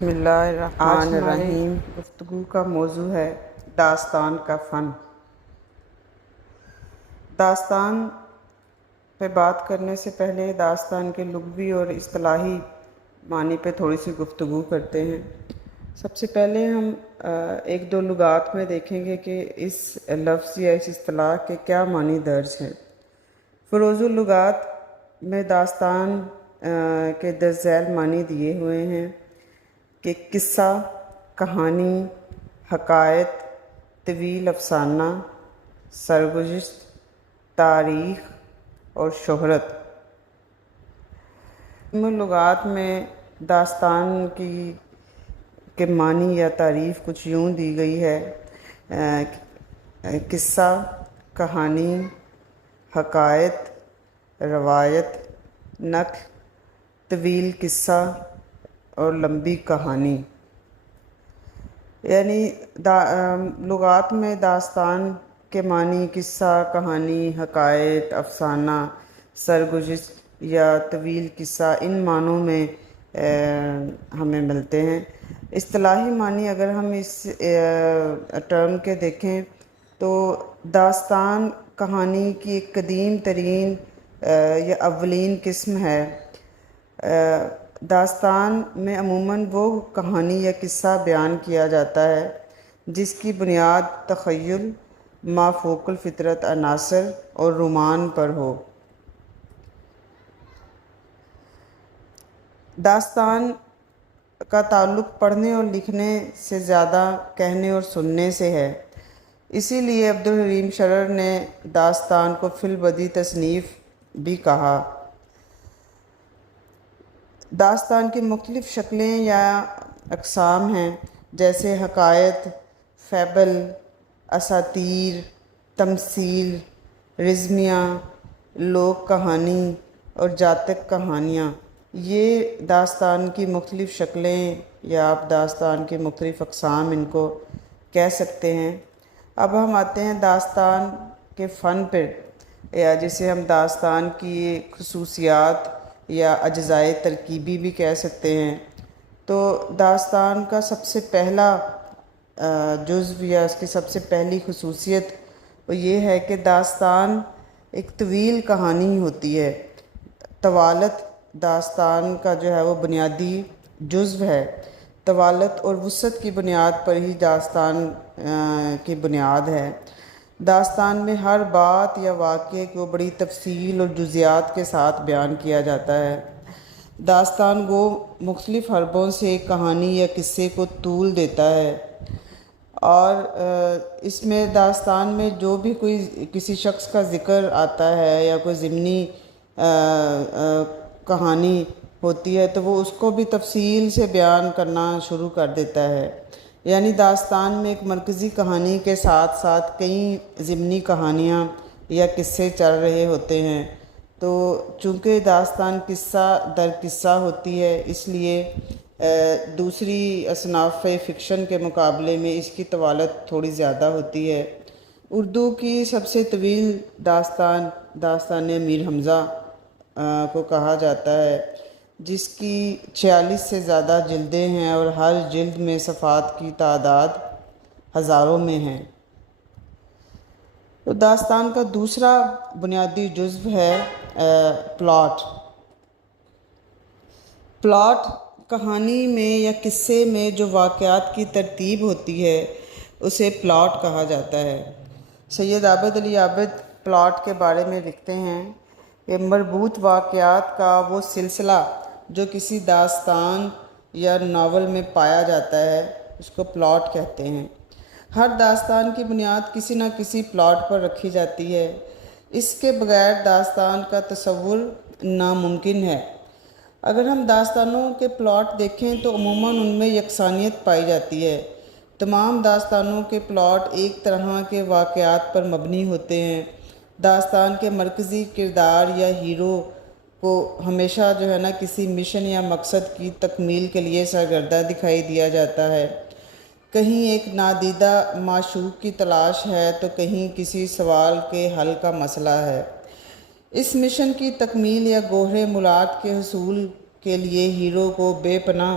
بسم اللہ الرحمن ہمارے الرحیم۔ گفتگو کا موضوع ہے داستان کا فن۔ داستان پہ بات کرنے سے پہلے داستان کے لغوی اور اصطلاحی معنی پہ تھوڑی سی گفتگو کرتے ہیں۔ سب سے پہلے ہم ایک دو لغات میں دیکھیں گے کہ اس لفظ یا اس اصطلاح کے کیا معنی درج ہیں۔ فروز اللغات میں داستان کے درج ذیل معنی دیے ہوئے ہیں کہ قصہ، کہانی، حکایت، طویل افسانہ، سرگزشت، تاریخ اور شہرت۔ ان لغات میں داستان کے معنی یا تعریف کچھ یوں دی گئی ہے: قصہ، کہانی، حکایت، روایت، نقل، طویل قصہ اور لمبی کہانی۔ یعنی لغات میں داستان کے معنی قصہ، کہانی، حکایت، افسانہ، سرگزشت یا طویل قصہ ان معنوں میں ہمیں ملتے ہیں۔ اصطلاحی معنی اگر ہم اس ٹرم کے دیکھیں تو داستان کہانی کی ایک قدیم ترین یا اولین قسم ہے۔ داستان میں عموماً وہ کہانی یا قصہ بیان کیا جاتا ہے جس کی بنیاد تخیل، ما فوق الفطرت عناصر اور رومان پر ہو۔ داستان کا تعلق پڑھنے اور لکھنے سے زیادہ کہنے اور سننے سے ہے۔ اسی لیے عبدالحلیم شرر نے داستان کو فی البدیہہ تصنیف بھی کہا۔ داستان کی مختلف شکلیں یا اقسام ہیں، جیسے حکایت، فیبل، اساطیر، تمثیل، رزمیہ، لوک کہانی اور جاتک کہانیاں۔ یہ داستان کی مختلف شکلیں یا آپ داستان کی مختلف اقسام ان کو کہہ سکتے ہیں۔ اب ہم آتے ہیں داستان کے فن پر، یا جسے ہم داستان کی خصوصیات یا اجزائے ترکیبی بھی کہہ سکتے ہیں۔ تو داستان کا سب سے پہلا جزو یا اس کی سب سے پہلی خصوصیت وہ یہ ہے کہ داستان ایک طویل کہانی ہوتی ہے۔ طوالت داستان کا جو ہے وہ بنیادی جزو ہے۔ طوالت اور وسعت کی بنیاد پر ہی داستان کی بنیاد ہے۔ داستان میں ہر بات یا واقعے کو بڑی تفصیل اور جزیات کے ساتھ بیان کیا جاتا ہے۔ داستان گو مختلف حربوں سے کہانی یا قصے کو طول دیتا ہے، اور اس میں داستان میں جو بھی کوئی کسی شخص کا ذکر آتا ہے یا کوئی ضمنی کہانی ہوتی ہے تو وہ اس کو بھی تفصیل سے بیان کرنا شروع کر دیتا ہے۔ یعنی داستان میں ایک مرکزی کہانی کے ساتھ ساتھ کئی ضمنی کہانیاں یا قصے چل رہے ہوتے ہیں۔ تو چونکہ داستان قصہ در قصہ ہوتی ہے، اس لیے دوسری اصناف فکشن کے مقابلے میں اس کی طوالت تھوڑی زیادہ ہوتی ہے۔ اردو کی سب سے طویل داستان امیر حمزہ کو کہا جاتا ہے، جس کی 46 سے زیادہ جلدیں ہیں اور ہر جلد میں صفحات کی تعداد ہزاروں میں ہے۔ تو داستان کا دوسرا بنیادی جزو ہے پلاٹ۔ پلاٹ کہانی میں یا قصے میں جو واقعات کی ترتیب ہوتی ہے اسے پلاٹ کہا جاتا ہے۔ سید عابد علی عابد پلاٹ کے بارے میں لکھتے ہیں کہ مربوط واقعات کا وہ سلسلہ جو کسی داستان یا ناول میں پایا جاتا ہے اس کو پلاٹ کہتے ہیں۔ ہر داستان کی بنیاد کسی نہ کسی پلاٹ پر رکھی جاتی ہے۔ اس کے بغیر داستان کا تصور ناممکن ہے۔ اگر ہم داستانوں کے پلاٹ دیکھیں تو عموماً ان میں یکسانیت پائی جاتی ہے۔ تمام داستانوں کے پلاٹ ایک طرح کے واقعات پر مبنی ہوتے ہیں۔ داستان کے مرکزی کردار یا ہیرو کو ہمیشہ جو ہے نا کسی مشن یا مقصد کی تکمیل کے لیے سرگردہ دکھائی دیا جاتا ہے۔ کہیں ایک نادیدہ معشوق کی تلاش ہے تو کہیں کسی سوال کے حل کا مسئلہ ہے۔ اس مشن کی تکمیل یا گوہر ملات کے حصول کے لیے ہیرو کو بے پناہ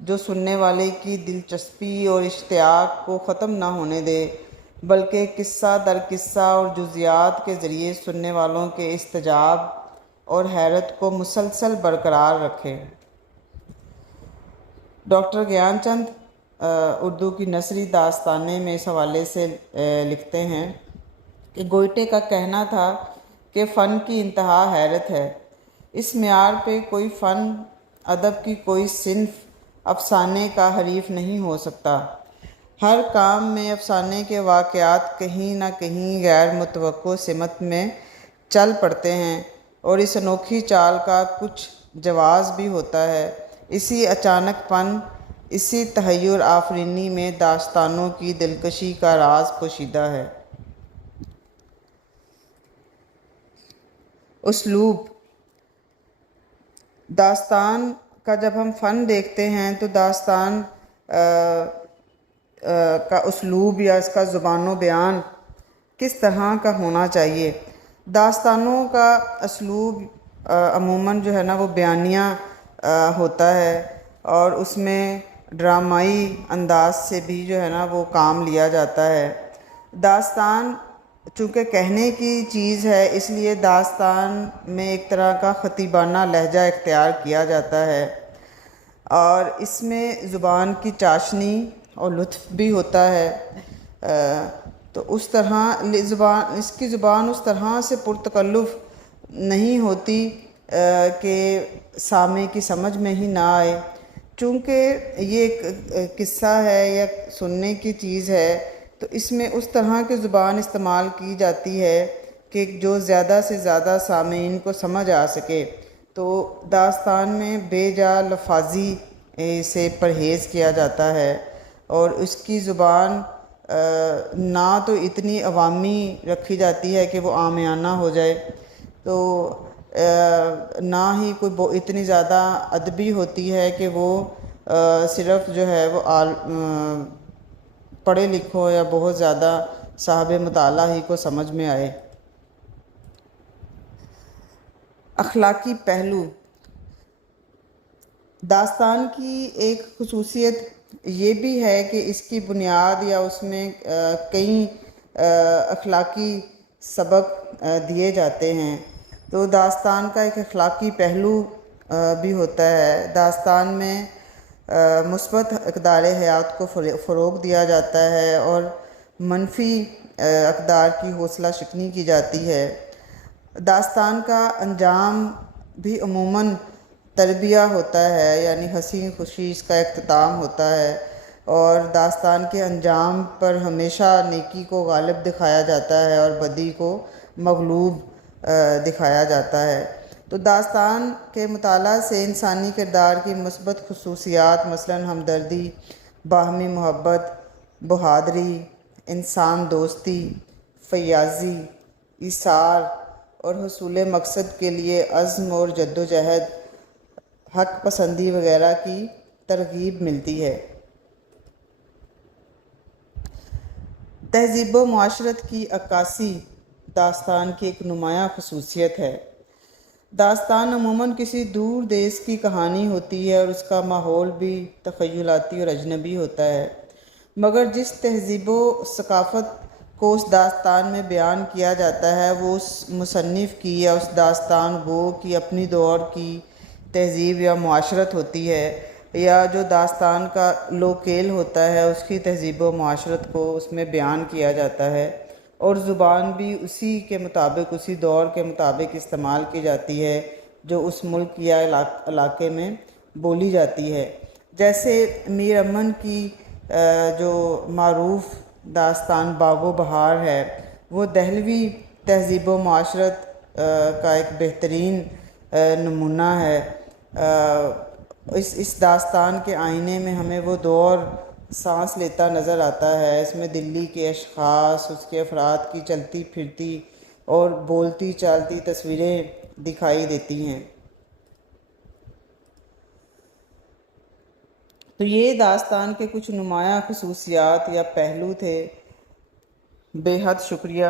جو سننے والے کی دلچسپی اور اشتیاق کو ختم نہ ہونے دے، بلکہ قصہ در قصہ اور جزیات کے ذریعے سننے والوں کے استجاب اور حیرت کو مسلسل برقرار رکھے۔ ڈاکٹر گیان چند اردو کی نثری داستانے میں اس حوالے سے لکھتے ہیں کہ گوئٹے کا کہنا تھا کہ فن کی انتہا حیرت ہے۔ اس معیار پہ کوئی فن، ادب کی کوئی صنف افسانے کا حریف نہیں ہو سکتا۔ ہر کام میں افسانے کے واقعات کہیں نہ کہیں غیر متوقع سمت میں چل پڑتے ہیں، اور اس انوکھی چال کا کچھ جواز بھی ہوتا ہے۔ اسی اچانک پن، اسی تحیر آفرینی میں داستانوں کی دلکشی کا راز پوشیدہ ہے۔ اسلوب داستان کا جب ہم فن دیکھتے ہیں تو داستان کا اسلوب یا اس کا زبان و بیان کس طرح کا ہونا چاہیے۔ داستانوں کا اسلوب عموماً جو ہے نا وہ بیانیہ ہوتا ہے، اور اس میں ڈرامائی انداز سے بھی جو ہے نا وہ کام لیا جاتا ہے۔ داستان چونکہ کہنے کی چیز ہے، اس لیے داستان میں ایک طرح کا خطیبانہ لہجہ اختیار کیا جاتا ہے، اور اس میں زبان کی چاشنی اور لطف بھی ہوتا ہے۔ تو اس طرح اس کی زبان اس طرح سے پرتکلف نہیں ہوتی کہ سامع کی سمجھ میں ہی نہ آئے۔ چونکہ یہ ایک قصہ ہے یا سننے کی چیز ہے، تو اس میں اس طرح کی زبان استعمال کی جاتی ہے کہ جو زیادہ سے زیادہ سامعین کو سمجھ آ سکے۔ تو داستان میں بے جا لفاظی سے پرہیز کیا جاتا ہے، اور اس کی زبان نہ تو اتنی عوامی رکھی جاتی ہے کہ وہ عامیانہ ہو جائے، تو نہ ہی کوئی اتنی زیادہ ادبی ہوتی ہے کہ وہ صرف جو ہے وہ پڑھے لکھوں یا بہت زیادہ صاحب مطالعہ ہی کو سمجھ میں آئے۔ اخلاقی پہلو داستان کی ایک خصوصیت یہ بھی ہے کہ اس کی بنیاد یا اس میں کئی اخلاقی سبق دیے جاتے ہیں۔ تو داستان کا ایک اخلاقی پہلو بھی ہوتا ہے۔ داستان میں مثبت اقدار حیات کو فروغ دیا جاتا ہے، اور منفی اقدار کی حوصلہ شکنی کی جاتی ہے۔ داستان کا انجام بھی عموماً تربیہ ہوتا ہے، یعنی ہنسی خوشی اس کا اختتام ہوتا ہے، اور داستان کے انجام پر ہمیشہ نیکی کو غالب دکھایا جاتا ہے اور بدی کو مغلوب دکھایا جاتا ہے۔ تو داستان کے مطالعہ سے انسانی کردار کی مثبت خصوصیات مثلاً ہمدردی، باہمی محبت، بہادری، انسان دوستی، فیاضی، ایثار اور حصول مقصد کے لیے عزم اور جدوجہد، حق پسندی وغیرہ کی ترغیب ملتی ہے۔ تہذیب و معاشرت کی عکاسی داستان کی ایک نمایاں خصوصیت ہے۔ داستان عموماً کسی دور دیس کی کہانی ہوتی ہے، اور اس کا ماحول بھی تخیلاتی اور اجنبی ہوتا ہے، مگر جس تہذیب و ثقافت کو اس داستان میں بیان کیا جاتا ہے وہ اس مصنف کی یا اس داستان گو کی اپنی دور کی تہذیب یا معاشرت ہوتی ہے، یا جو داستان کا لوکیل ہوتا ہے اس کی تہذیب و معاشرت کو اس میں بیان کیا جاتا ہے، اور زبان بھی اسی کے مطابق، اسی دور کے مطابق استعمال کی جاتی ہے جو اس ملک یا علاقے میں بولی جاتی ہے۔ جیسے میر امن کی جو معروف داستان باغ و بہار ہے، وہ دہلوی تہذیب و معاشرت کا ایک بہترین نمونہ ہے۔ اس داستان کے آئینے میں ہمیں وہ دور سانس لیتا نظر آتا ہے۔ اس میں دلی کے اشخاص، اس کے افراد کی چلتی پھرتی اور بولتی چالتی تصویریں دکھائی دیتی ہیں۔ تو یہ داستان کے کچھ نمایاں خصوصیات یا پہلو تھے۔ بے حد شکریہ۔